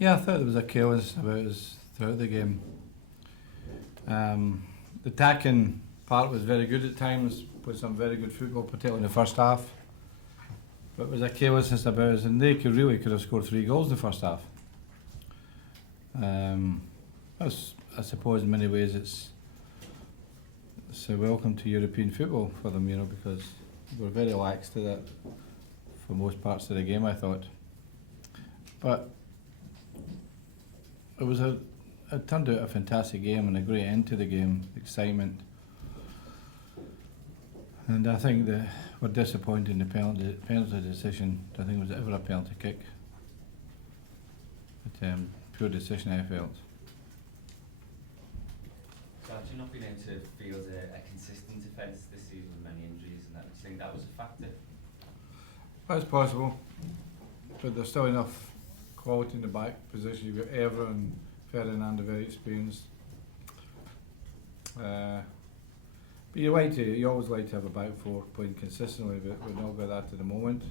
Yeah, I thought there was a chaos about us throughout the game. The attacking part was very good at times, with some very good football, particularly in the first half. But it was a carelessness about us, and they could have scored 3 goals in the first half. I suppose in many ways it's a welcome to European football for them, because we're very lax to that for most parts of the game, I thought. But it turned out a fantastic game and a great end to the game, excitement. And I think that we're disappointed in the penalty decision. I think it was ever a penalty kick. But poor decision, I felt. So have you not been able to field a consistent defence this season with many injuries, and that, do you think that was a factor? Well, it's possible, but there's still enough quality in the back position. You've got Evra and Ferdinand, are very experienced. But you always like to have a back four playing consistently, but we've not got that at the moment.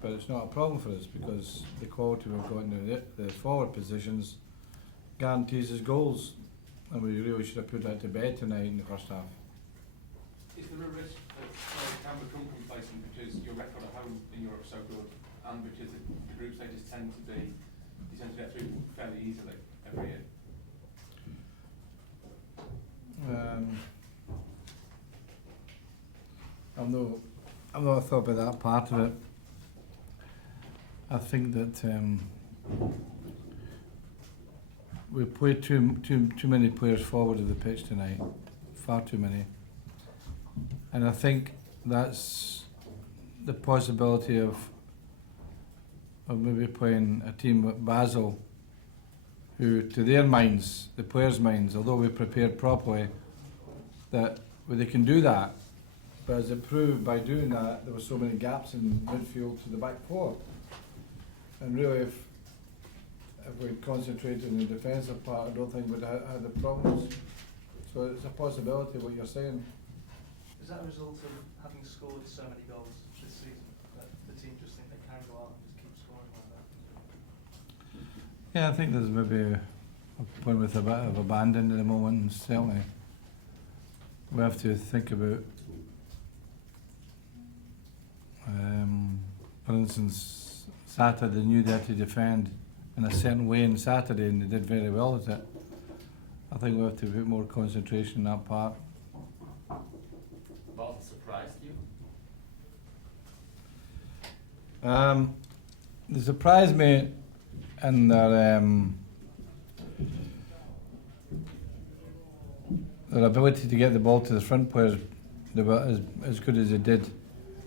But it's not a problem for us because the quality we've got in the forward positions guarantees us goals, and we really should have put that to bed tonight in the first half. Is there a risk that players can become complacent because your record at home in Europe is so good, and because the group stages tend to get through fairly easily every year? I've not thought about that part of it. I think that we played too many players forward of the pitch tonight, far too many. And I think that's the possibility of maybe playing a team with Basel, who, to their minds, the players' minds, although we prepared properly, that they can do that. But as it proved, by doing that, there were so many gaps in midfield to the back four. And really, if we concentrated on the defensive part, I don't think we'd have had the problems. So it's a possibility, what you're saying. Is that a result of having scored so many goals this season, that the team just think they can go out and just keep scoring like that? Yeah, I think there's maybe a point with a bit of abandon at the moment, and certainly we have to think about, for instance, Saturday knew they had to defend in a certain way on Saturday, and they did very well at it. I think we have to put more concentration in that part. Basel surprised you? They surprised me in their ability to get the ball to the front players. They were as good as they did,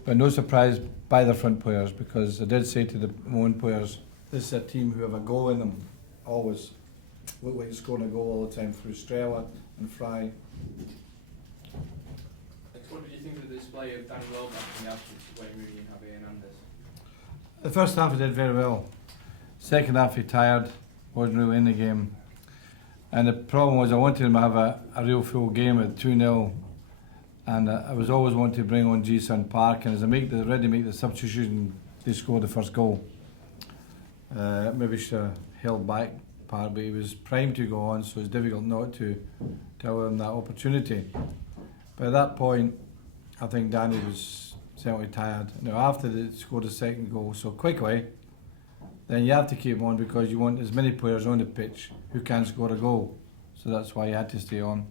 but no surprise by the front players, because I did say to the own players, this is a team who have a goal in them, always. Look like scoring a goal all the time through Strela and Fry. What did you think of the display of Danny Welbeck in the absence of Wayne Rooney and Javier Hernandez? The first half he did very well. Second half he tired, wasn't really in the game. And the problem was I wanted him to have a real full game at 2-0. And I was always wanting to bring on Ji-Sun Park, and as I ready to make the substitution, they scored the first goal. Maybe should have held back Park, but he was primed to go on, so it's difficult not to allow him that opportunity. But at that point, I think Danny was certainly tired. Now, after they scored the second goal so quickly, then you have to keep him on because you want as many players on the pitch who can score a goal. So that's why he had to stay on.